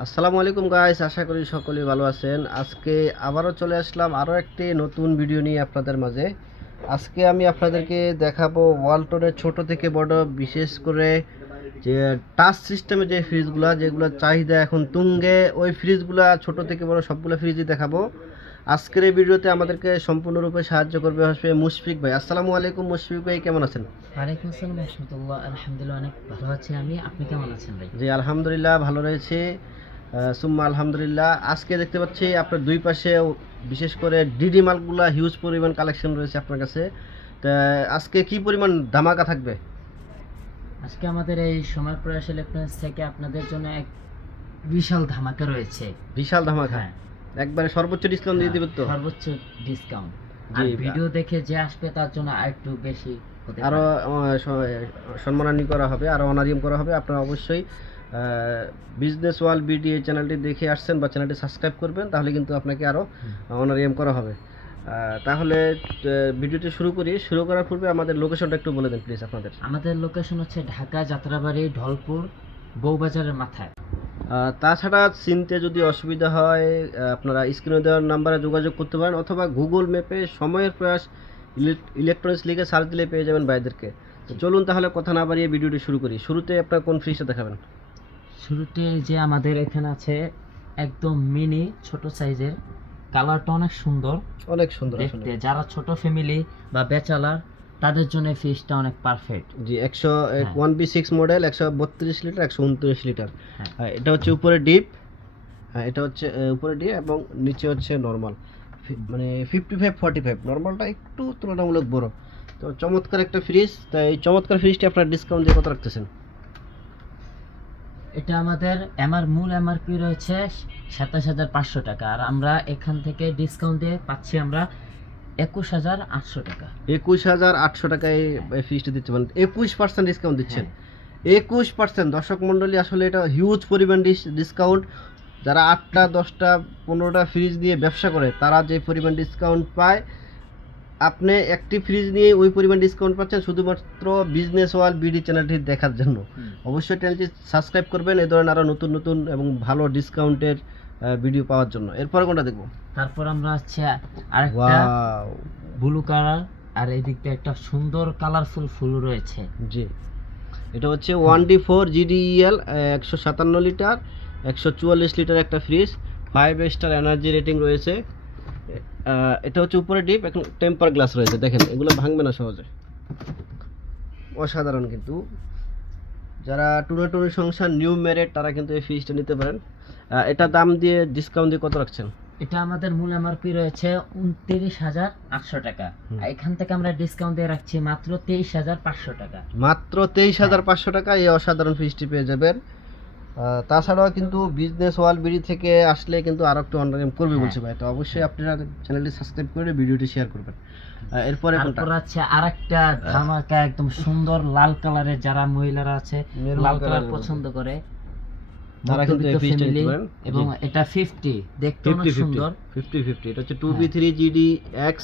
আসসালামু আলাইকুম গাইস, আশা করি সকলেই ভালো আছেন। আজকে আবারও চলে আসলাম আরও একটি নতুন ভিডিও নিয়ে আপনাদের মাঝে। আজকে আমি আপনাদেরকে দেখাবো ওয়ালটনের ছোট থেকে বড়, বিশেষ করে যে টাচ সিস্টেমে যে ফ্রিজগুলো, যেগুলো চাহিদা এখন তুঙ্গে, ওই ফ্রিজগুলো ছোট থেকে বড় সবগুলো ফ্রিজই দেখাবো। আজকের এই ভিডিওতে আমাদেরকে সম্পূর্ণরূপে সাহায্য করবে হচ্ছে মুশফিক ভাই। আসসালামু আলাইকুম মুশফিক ভাই, কেমন আছেন? ওয়ালাইকুম আসসালাম রাহমাতুল্লাহ। আলহামদুলিল্লাহ, অনেক ভালো আছি আমি। আপনি কেমন আছেন ভাই? জি আলহামদুলিল্লাহ ভালো রয়েছে। সুম্মা আলহামদুলিল্লাহ। আজকে দেখতে পাচ্ছি আপনার দুই পাশে বিশেষ করে ডিডি মালগুলা হিউজ পরিমাণ কালেকশন রয়েছে আপনার কাছে। তা আজকে কি পরিমাণ ধামাকা থাকবে? আজকে আমাদের এই সময় প্রয়াস ইলেকট্রনিক্স থেকে আপনাদের জন্য এক বিশাল ধামাকা রয়েছে। বিশাল ধামাকা, হ্যাঁ, একবারে সর্বোচ্চ ডিসকাউন্ট দিয়ে দিবেন তো? সর্বোচ্চ ডিসকাউন্ট। জি, আর ভিডিও দেখে যে আসবে তার জন্য আরেকটু বেশি হতে আরও পারে। সম্মানানি করা হবে, আরও অনারিয়াম করা হবে। আপনারা অবশ্যই বিজনেস ওয়ার্ল্ড বিডি এই চ্যানেলটি দেখে আসছেন বা চ্যানেলটি সাবস্ক্রাইব করবেন, তাহলে কিন্তু আপনাকে আরও অনারিয়াম করা হবে। তাহলে ভিডিওটি শুরু করার পূর্বে আমাদের লোকেশনটা একটু বলে দেন প্লিজ আপনাদের। আমাদের লোকেশন হচ্ছে ঢাকা যাত্রাবাড়ি ঢলপুর বউবাজারের মাথায়। তাছাড়া চিনতে যদি অসুবিধা হয়, আপনারা স্ক্রিনে দেওয়ার নাম্বারে যোগাযোগ করতে পারেন, অথবা গুগল ম্যাপে সময়ের প্রয়াস ইলেকট্রনিক্স লিখে সার্চ দিলে পেয়ে যাবেন ভাইদেরকে। তো চলুন তাহলে কথা না বাড়িয়ে ভিডিওটি শুরু করি। শুরুতে আপনার কোন ফ্রিজটা দেখাবেন? শুরুতে যে আমাদের এখানে আছে একদম মিনি ছোট সাইজের, কালারটা অনেক সুন্দর, অনেক সুন্দর দেখতে যারা ছোট ফ্যামিলি বা ব্যাচেলার তাদের জন্য ফ্রিজটা অনেক পারফেক্ট। জি, 101B6 মডেল, 132 লিটার, 129 লিটার। হ্যাঁ, এটা হচ্ছে উপরে ডিপ। হ্যাঁ, এটা হচ্ছে উপরে ডিপ এবং নিচে হচ্ছে নর্মাল, মানে 55-45। নর্মালটা একটু তুলনামূলক বড়। তো চমৎকার একটা ফ্রিজ। তাই এই চমৎকার ফ্রিজটি আপনার ডিসকাউন্ট দিয়ে কত রাখতেছেন? এটা আমাদের মূল এমআরপি রয়েছে 27,500 টাকা, আর আমরা এখান থেকে ডিসকাউন্ট দিয়ে পাচ্ছি আমরা 21,800 টাকা। 21,800 টাকায় এই ফ্রিজটি দিচ্ছে, মানে 21% ডিসকাউন্ট দিচ্ছেন। 21%! দর্শক মণ্ডলী, আসলে এটা হিউজ পরিমাণ ডিসকাউন্ট। যারা 8টা 10টা 15টা ফ্রিজ নিয়ে ব্যবসা করে, তারা যে পরিমাণ ডিসকাউন্ট পায়, আপনি একটি ফ্রিজ নিয়ে ওই পরিমাণ ডিসকাউন্ট পাচ্ছেন শুধুমাত্র বিজনেস ওয়ার্ল্ড বিডি চ্যানেলটি দেখার জন্য। অবশ্যই চ্যানেলটি সাবস্ক্রাইব করবেন এই ধরনের আরও নতুন নতুন এবং ভালো ডিসকাউন্টের ভিডিও পাওয়ার জন্য। এরপরে কোনটা দেখবো? তারপর আমরা হচ্ছে আরেকটা ওয়াও, ব্লু কালার, আর এই দিকটা একটা সুন্দর কালারফুল ফুল রয়েছে। জি, এটা হচ্ছে 1D4 GDEL, 157 লিটার, 144 লিটার একটা ফ্রিজ, 5 স্টার এনার্জি রেটিং রয়েছে। এটা হচ্ছে উপরে ডিপ, এখন টেম্পার গ্লাস রয়েছে। দেখেন, এগুলো ভাঙবে না সহজে। অসাধারণ কিন্তু। যারা টুনে সংসার নিউ ম্যারেড, তারা কিন্তু এই ফ্রিজটা নিতে পারেন। এটা দাম দিয়ে ডিসকাউন্ট দিয়ে কত রাখছেন? এটা আমাদের মূল এমআরপি রয়েছে 29,800 টাকা, আর এখান থেকে আমরা ডিসকাউন্ট দিয়ে রাখছি মাত্র 23,500 টাকা। মাত্র 23,500 টাকা এই অসাধারণ ফ্রিজটি পেয়ে যাবেন। তাছাড়াও কিন্তু বিজনেস ওয়ার্ল্ড বিডি থেকে আসলে কিন্তু আরো একটু অনলাইন করবে বলছে ভাই। তো অবশ্যই আপনারা চ্যানেলটি সাবস্ক্রাইব করে ভিডিওটি শেয়ার করবেন। এরপরে কোনটা? তারপর আছে আরেকটা ধামাকা, একদম সুন্দর লাল কালারের, যারা মহিলারা আছে লাল কালার পছন্দ করে তারা কিন্তু এই ফ্রিজটা নিতে পারেন। এবং এটা 50, দেখতে অনেক সুন্দর। 50-50 এটা হচ্ছে 2B3 GDX।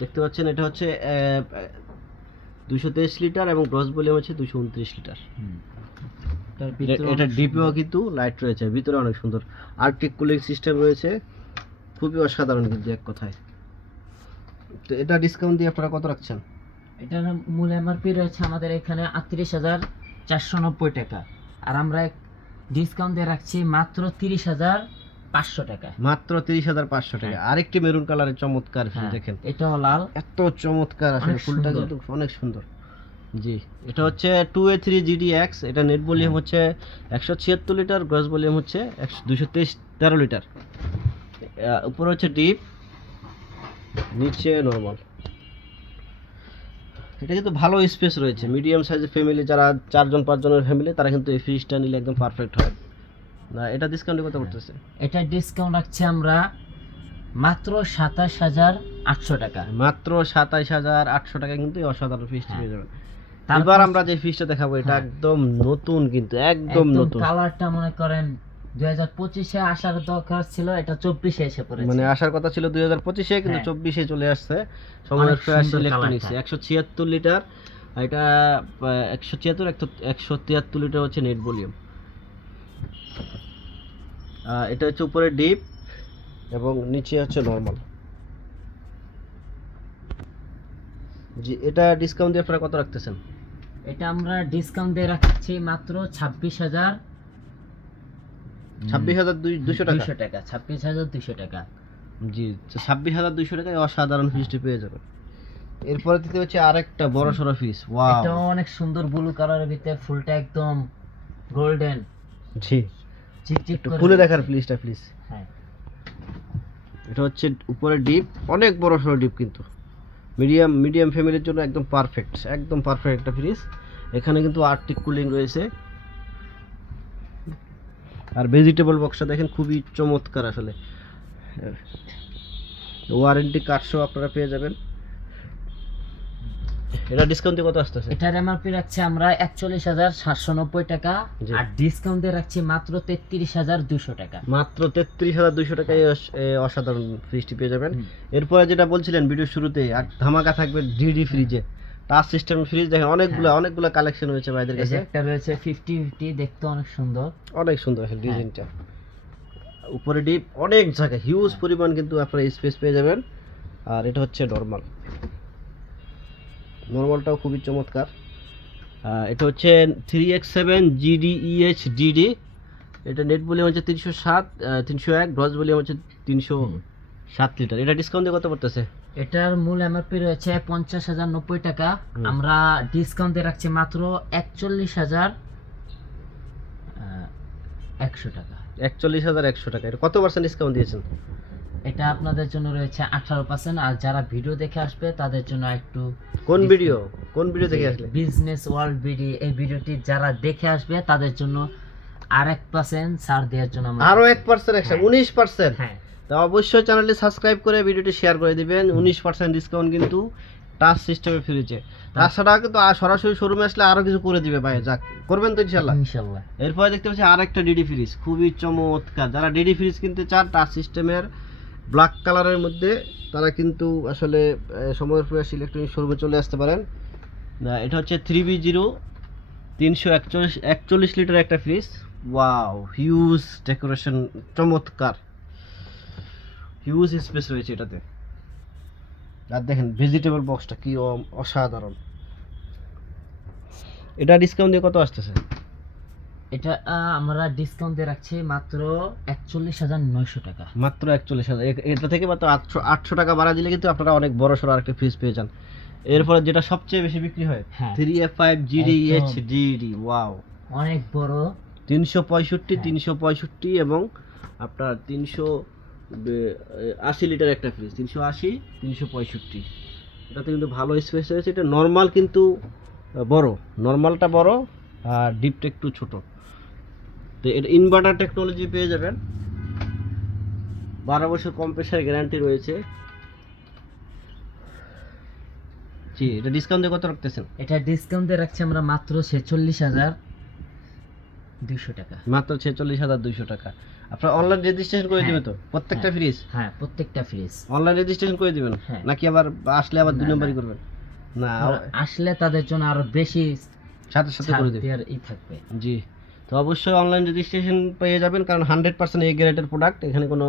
দেখতে পাচ্ছেন, এটা হচ্ছে 223 লিটার এবং গ্রস ভলিউম হচ্ছে 229 লিটার। এটা ডিপিও কিন্তু লাইট রয়েছে, ভিতরে অনেক সুন্দর আর্কটিক কুলিং সিস্টেম রয়েছে, খুবই অসাধারণ কিন্তু এক কথায়। তো এটা ডিসকাউন্ট দিয়ে আপনারা কত রাখছেন? এটার মূল এমআরপি রয়েছে আমাদের এখানে 38,490 টাকা, আর আমরা ডিসকাউন্ট দিয়ে রাখছি মাত্র 30,500 টাকা। মাত্র 30,500 টাকা। আরেকটি মেরুন কালারের চমৎকার ফ্রিজ, দেখেন এটাও লাল, এত চমৎকার, আসলে ফুলটা কিন্তু অনেক সুন্দর। জি, এটা হচ্ছে 2A3 GDX। এটা নেট ভলিউম হচ্ছে 176 লিটার, গ্রস ভলিউম হচ্ছে 213 লিটার। উপরে হচ্ছে ডিপ, নিচে নরমাল। এটা কিন্তু ভালো স্পেস রয়েছে। মিডিয়াম সাইজের ফ্যামিলি, যারা 4জন 5 জনের ফ্যামিলি, তারা কিন্তু এই ফ্রিজটা নিলে একদম পারফেক্ট হয়। না, এটা ডিসকাউন্ট কত করতেছে? এটা ডিসকাউন্ট রাখছি আমরা মাত্র 27,800 টাকা। মাত্র 27,800 টাকা কিন্তু এই অসাধারণ ফ্রিজটি পেয়ে যাবেন। এবার আমরা যে ফ্রিজটা দেখাবো, এটা একদম নতুন, কিন্তু একদম নতুন। কালারটা মনে করেন 2025-এ আসার দরকার ছিল, এটা 24-এ এসে পড়েছে। মানে আসার কথা ছিল 2025-এ, কিন্তু 24-এ চলে আসছে। সময়ের ফ্রেশ ইলেকট্রনিক্স 176 লিটার, এটা 176 173 লিটার হচ্ছে নেট ভলিউম। এটা হচ্ছে উপরে ডিপ এবং নিচে হচ্ছে নর্মাল। জি, এটা ডিসকাউন্ট দিয়ে আপনারা কত রাখতেছেন? এটা আমরা ডিসকাউন্ট দিয়ে রাখছি মাত্র 26,200 টাকা। 200 টাকা, 26,200 টাকা। জি, 26,200 টাকায় অসাধারণ ফ্রিজটি পেয়ে যাবেন। এরপরে দিতে হচ্ছে আরেকটা বড় সড়ো ফ্রিজ। ওয়াও, এটা অনেক সুন্দর ব্লু কালারের ভিতরে, ফুলটা একদম গোল্ডেন, জি চিকচিক একটু করে খুলে রয়েছে। দেখার প্লিজ। হ্যাঁ, এটা হচ্ছে উপরে ডিপ, অনেক বড় সড়ো ডিপ, কিন্তু মিডিয়াম ফ্যামিলির জন্য একদম পারফেক্ট একটা ফ্রিজ। এখানে কিন্তু আর্টিক কুলিং রয়েছে। আর ভেজিটেবল বক্সটা দেখেন, খুবই চমৎকার আসলে। ওয়ারেন্টি কার্ড সহ আপনারা পেয়ে যাবেন। এটা ডিসকাউন্টে কত আসতেছে? এটার এমআরপি রাখছি আমরা 41,790 টাকা, জি। আর ডিসকাউন্ট দিয়ে রাখছি মাত্র 33,200 টাকা। মাত্র 33,200 টাকায় অসাধারণ ফ্রিজটি পেয়ে যাবেন। এরপরে যেটা বলছিলেন ভিডিও শুরুতে, আর ধামাকা থাকবে ডিডি ফ্রিজে। টাচ সিস্টেম ফ্রিজ দেখেন, অনেকগুলা কালেকশন রয়েছে ভাইদের এই যে কাছে। একটা রয়েছে 50-50, দেখতে অনেক সুন্দর। অনেক সুন্দর ডিজাইনটা। উপরে ডিপ, অনেক জায়গা, হিউজ পরিমাণ কিন্তু আপনারা স্পেস পেয়ে যাবেন। আর এটা হচ্ছে নর্মালটাও খুবই চমৎকার। এটা হচ্ছে 3x7 GDEHDD। এটা নেট ভলিউম হচ্ছে 301, গ্রস ভলিউম হচ্ছে 307 লিটার। এটা ডিসকাউন্ট দিয়ে কত পড়তেছে? এটার মূল এমআরপি রয়েছে 50,090 টাকা, আমরা ডিসকাউন্ট দিয়ে রাখছি মাত্র 41,100 টাকা। 41,100 টাকা। এটা কত পার্সেন্ট ডিসকাউন্ট দিয়েছেন? এটা আপনাদের জন্য রয়েছে 18%, আর যারা ভিডিও দেখে আসবে তাদের জন্য একটু কোন ভিডিও থেকে আসলে? বিজনেস ওয়ার্ল্ড ভিডিও, এই ভিডিওটি যারা দেখে আসবে তাদের জন্য আর 1% ছাড় দেওয়ার জন্য আমরা আরো 1% এক্সট্রা, 19%। হ্যাঁ, তো অবশ্যই চ্যানেলটি সাবস্ক্রাইব করে ভিডিওটি শেয়ার করে দিবেন। 19% ডিসকাউন্ট কিন্তু টাচ সিস্টেমে ফ্রিজে। তাছাড়া কিন্তু সরাসরি শোরুমে আসলে আরো কিছু করে দিবে ভাই। যাক, করবেন তো ইনশাআল্লাহ। ইনশাআল্লাহ। এরপরে দেখতে পাচ্ছি আরেকটা ডিডি ফ্রিজ, খুবই চমৎকার। যারা ডিডি ফ্রিজ কিনতে চান টাচ সিস্টেমের ব্ল্যাক কালারের মধ্যে, তারা কিন্তু আসলে সময়ের প্রয়াস ইলেকট্রনিক শোরুমে চলে আসতে পারেন। এটা হচ্ছে 3B0 341 লিটার একটা ফ্রিজ। ওয়াও, হিউজ ডেকোরেশন, চমৎকার, হিউজ স্পেস রয়েছে এটাতে। আর দেখেন ভেজিটেবল বক্সটা কি অসাধারণ। এটা ডিসকাউন্ট দিয়ে কত আসতেছে? এটা আমরা ডিসকাউন্ট দিয়ে রাখছি মাত্র 41,900 টাকা। মাত্র 41,000। এটা থেকে মাত্র 800 টাকা বাড়া দিলে কিন্তু আপনারা অনেক বড় সড়ো আরেকটা ফ্রিজ পেয়ে যান। এরপরে যেটা সবচেয়ে বেশি বিক্রি হয়, হ্যাঁ, 3F5 GDEHDD। ওয়াও, অনেক বড়, 365 এবং আপনার 380 লিটার একটা ফ্রিজ। 380, 365। এটাতে কিন্তু ভালো স্পেস রয়েছে। এটা নর্মাল কিন্তু নর্মালটা বড় আর ডিপটা একটু ছোট। তো এটা ইনভার্টার টেকনোলজি পেয়ে যাবেন। 12 বছর কম্প্রেসার গ্যারান্টি রয়েছে। জি, এটা ডিসকাউন্ট দিয়ে কত রাখতেছেন? এটা ডিসকাউন্ট দিয়ে রাখছি আমরা মাত্র 46,200 টাকা। মাত্র 46,200 টাকা। আপনারা অনলাইন রেজিস্ট্রেশন করে দিবেন তো প্রত্যেকটা ফ্রিজ? হ্যাঁ, প্রত্যেকটা ফ্রিজ অনলাইন রেজিস্ট্রেশন করে দিবেন, হ্যাঁ। নাকি আবার আসলে আবার 2 নম্বরই করবেন? না, আসলে তাদের জন্য আরো বেশি সাথে সাথে করে দিবেন। দেওয়ার থাকবে। জি, তো অবশ্যই অনলাইন রেজিস্ট্রেশন পেয়ে যাবেন, কারণ 100% এই গ্রেডের প্রোডাক্ট, এখানে কোনো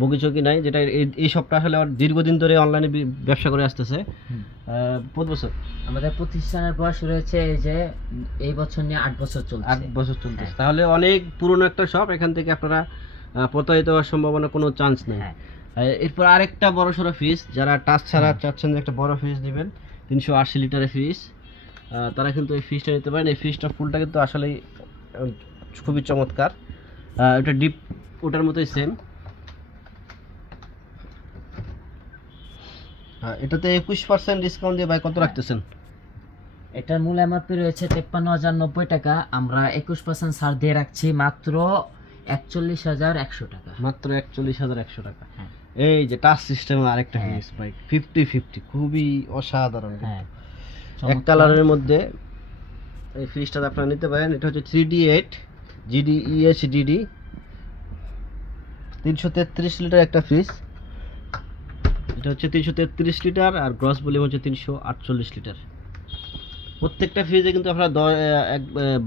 বগিচকি নাই। যেটা এই সবটা আসলে আমার দীর্ঘদিন ধরে অনলাইনে ব্যবসা করে আসতেছে, 5 বছর। আমাদের প্রতিষ্ঠানের বয়স রয়েছে এই যে এই বছর নিয়ে 8 বছর চলছে। 8 বছর চলতেছে, তাহলে অনেক পুরনো একটা শপ। এখান থেকে আপনারা প্রতারিত হওয়ার সম্ভাবনা কোনো চান্স নেই। এরপর আরেকটা বড় সড়ো ফ্রিজ, যারা টাচ ছাড়া চাচ্ছেন যে একটা বড় ফ্রিজ নেবেন, 380 লিটারের ফ্রিজ, তারা কিন্তু এই ফ্রিজটা নিতে পারেন। এই ফ্রিজটা ফুলটা কিন্তু আসলেই খুবই চমৎকার। এটা ডিপ ওটার মতোই সেম। এটাতে 21% ডিসকাউন্ট দিয়ে ভাই কত রাখতেছেন? এটার মূল এমআরপি রয়েছে 53,090 টাকা, আমরা 21% ছাড় দিয়ে রাখছি মাত্র 41,100 টাকা। মাত্র 41,100 টাকা। এই যে টাচ সিস্টেম আরেকটা ফ্রিজ ভাই, 50-50, খুবই অসাধারণ। এক কালারের মধ্যে এই ফ্রিজটা আপনারা নিতে পারেন। এটা হচ্ছে 3D8 GDEHDD, 333 লিটার একটা ফ্রিজ। এটা হচ্ছে 333 লিটার, আর গ্রস ভলিউম হচ্ছে 348 লিটার। প্রত্যেকটা ফ্রিজে কিন্তু আপনারা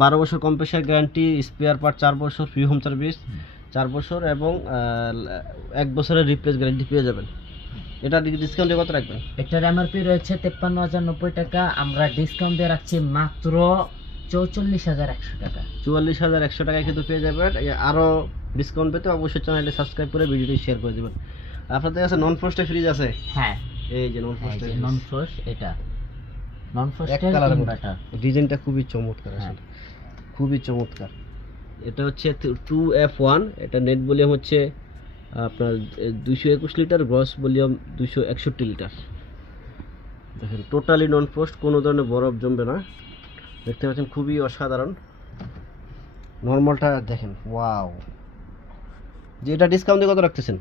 12 বছর কম্প্রেসার গ্যারান্টি, স্পেয়ার পার্ট 4 বছর, ফ্রি হোম সার্ভিস, 4 বছর এবং 1 বছরের রিপ্লেস গ্যারান্টি পেয়ে যাবেন। এটা ডিসকাউন্টে কত রাখবেন? এটার এমআরপি রয়েছে 53,090 টাকা, আমরা ডিসকাউন্ট দিয়ে রাখছি মাত্র 44,100 টাকা। 44,100 টাকায় কিন্তু পেয়ে যাবেন। আরও ডিসকাউন্ট পেতে অবশ্যই চ্যানেলটি সাবস্ক্রাইব করে ভিডিওটি শেয়ার করে দেবেন। আপনাদের কাছে নন ফ্রস্টের ফ্রিজ আছে? হ্যাঁ, এই যে নন ফ্রস্টের নন ফ্রস্ট, এটা নন এক ফ্রস্টের কালারের ইনভার্টার। ডিজাইনটা খুবই চমৎকার, হ্যাঁ। আসলে খুবই চমৎকার। এটা হচ্ছে 2F1, এটা নেট ভলিউম হচ্ছে আপনার 221 লিটার, গ্রস ভলিউম 261 লিটার। দেখেন টোটালি নন ফ্রস্ট, কোনো ধরনের বরফ জমবে না। দেখতে পাচ্ছেন খুবই অসাধারণ। নর্মালটা দেখেন, ওয়াও। যে এটা ডিসকাউন্ট দিয়ে কত রাখতেছেন?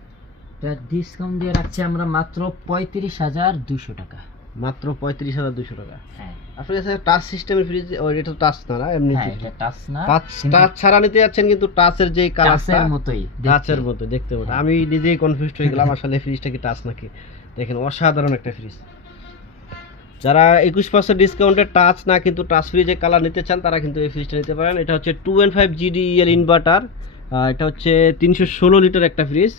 এটা ডিসকাউন্ট দিয়ে রাখছি আমরা মাত্র 35,200 টাকা। মাত্র 35,200 টাকা। হ্যাঁ, আপনার কাছে টাচ সিস্টেমের ফ্রিজ, এটা টাচ না এমনি হ্যাঁ, এটা টাচ না, টাচ ছাড়া নিতে যাচ্ছেন, কিন্তু টাচের যে কালারটা টাচের মতোই, টাচের মতো দেখতে পাবেন। আমি নিজেই কনফিউজড হয়ে গেলাম আসলে ফ্রিজটা কি টাচ নাকি। দেখেন অসাধারণ একটা ফ্রিজ। যারা 21% ডিসকাউন্টে টাচ না কিন্তু টাচ ফ্রিজে কালার নিতে চান, তারা কিন্তু এই ফ্রিজটা নিতে পারেন। এটা হচ্ছে 2.5 GDEL ইনভার্টার, এটা হচ্ছে 316 লিটার একটা ফ্রিজ।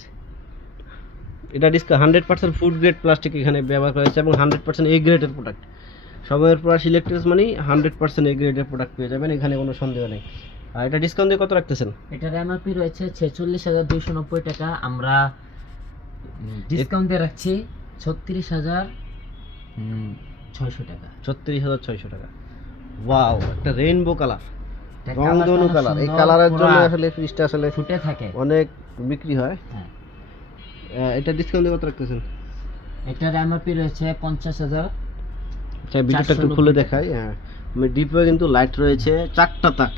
এটা 100% ফুড গ্রেড প্লাস্টিক এখানে ব্যবহার করা হয়েছে এবং 100% এ গ্রেডের প্রোডাক্ট। সময়ের প্রয়াস ইলেকট্রিক্স মানে 100% এ গ্রেডের প্রোডাক্ট পেয়ে যাবেন, এখানে কোনো সন্দেহ নেই। আর এটা ডিসকাউন্ট দিয়ে কত রাখতেছেন? এটার এমআরপি রয়েছে 46,290 টাকা, আমরা ডিসকাউন্ট দিয়ে রাখছি 36,600 টাকা। 36,600 টাকা। ওয়াও, একটা রেইনবো কালার, এটা রংধনু কালারটা কালার। এই সুন্দর, কালারের জন্য পুরা আসলে ফ্রিজটা আসলে ফুটে থাকে। অনেক বিক্রি হয়। হ্যাঁ, এটা ডিসকাউন্ট দিয়ে কত রাখতেছেন? এটার এমআরপি রয়েছে 50,000। আচ্ছা, ভিডিওটা একটু খুলে দেখাই। হ্যাঁ, ডিপে কিন্তু লাইট রয়েছে 4টা তাক।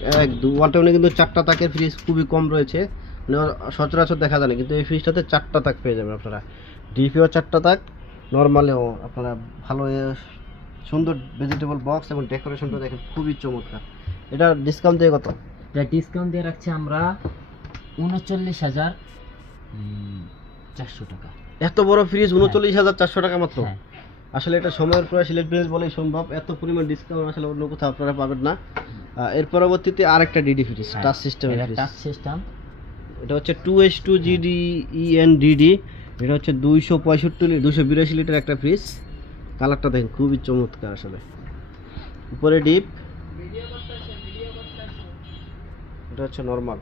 ওয়ালটনে কিন্তু 4টা তাকের ফ্রিজ খুবই কম রয়েছে, মানে সচরাচর দেখা যায় না, কিন্তু এই ফ্রিজটাতে 4টা তাক পেয়ে যাবেন আপনারা। ডিপিও 4টা তাক, নর্মালেও আপনারা ভালো সুন্দর ভেজিটেবল বক্স এবং ডেকোরেশনটা দেখেন খুবই চমৎকার। এটা ডিসকাউন্ট দিয়ে কত? এটা ডিসকাউন্ট দিয়ে রাখছি আমরা 39,400 টাকা। এত বড় ফ্রিজ 39,400 টাকা মাত্র? হ্যাঁ। আসলে এটা সময়ের প্রয়াস ইলেকট্রনিক্স বলেই সম্ভব। এত পরিমাণ ডিসকাউন্ট আসলে অন্য কোথাও আপনারা পাবেন না। এর পরবর্তীতে আরেকটা ডিডি ফ্রিজ, টাচ সিস্টেমের ফ্রিজ। টাচ সিস্টেম, এটা হচ্ছে 2H2 GDENDD, এটা হচ্ছে 282 লিটার একটা ফ্রিজ। কালারটা দেখেন খুবই চমৎকার আসলে। উপরে ডিপ, এটা হচ্ছে নর্মাল।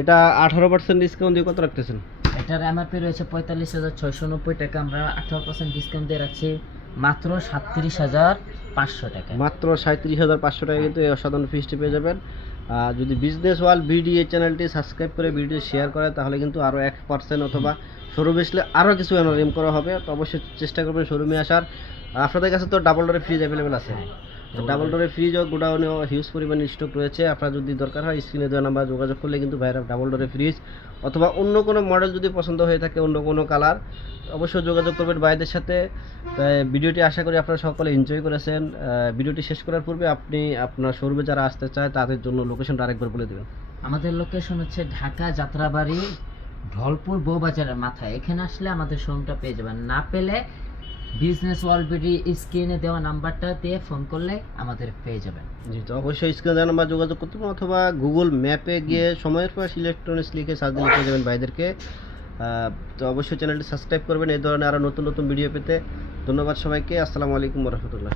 এটা 18% ডিসকাউন্ট দিয়ে কত রাখতেছেন? এটার এমআরপি রয়েছে 45,690 টাকা, আমরা 18% ডিসকাউন্ট দিয়ে রাখছি মাত্র 37,500 টাকা। মাত্র 37,500 টাকা কিন্তু এই অসাধারণ ফ্রিজটি পেয়ে যাবেন। যদি বিজনেস ওয়ার্ল্ড বিডি এই চ্যানেলটি সাবস্ক্রাইব করে ভিডিও শেয়ার করে, তাহলে কিন্তু আরও 1% অথবা শোরুমে আসলে আরও কিছু এনআরএম করা হবে। তো অবশ্যই চেষ্টা করবেন শোরুমে আসার। আপনাদের কাছে তো ডাবল ডোরের ফ্রিজ অ্যাভেলেবেল আছে। ডাবল ডোরের ফ্রিজ ও গোডাউনেও হিউজ পরিমাণে স্টক রয়েছে। আপনার যদি দরকার হয় স্ক্রিনে দেওয়া নাম্বার যোগাযোগ করলে কিন্তু ভাইরা ডাবল ডোরের ফ্রিজ অথবা অন্য কোনো মডেল যদি পছন্দ হয়ে থাকে, অন্য কোনো কালার, অবশ্যই যোগাযোগ করবেন ভাইদের সাথে। ভিডিওটি আশা করি আপনারা সকলে এনজয় করেছেন। ভিডিওটি শেষ করার পূর্বে আপনি আপনার শোরুমে যারা আসতে চায় তাদের জন্য লোকেশনটা আরেকবার বলে দেবেন। আমাদের লোকেশন হচ্ছে ঢাকা যাত্রাবাড়ি, ঢলপুর বউবাজারের মাথায়। এখানে আসলে আমাদের শোরুমটা পেয়ে যাবেন। না পেলে বিজনেস ওয়ার্ল্ড বিডি স্ক্রিনে দেওয়া নাম্বারটা দিয়ে ফোন করলে আমাদের পেয়ে যাবেন। জি, তো অবশ্যই স্ক্রিনে দেওয়া নাম্বার যোগাযোগ করতে পারেন অথবা গুগল ম্যাপে গিয়ে সময়ের প্রয়াস ইলেকট্রনিক্স লিখে সার্চ দিলে পেয়ে যাবেন ভাইদেরকে। তো অবশ্যই চ্যানেলটি সাবস্ক্রাইব করবেন এই ধরনের আরও নতুন নতুন ভিডিও পেতে। ধন্যবাদ সবাইকে। আসসালামু আলাইকুম ওয়া রাহমাতুল্লাহ।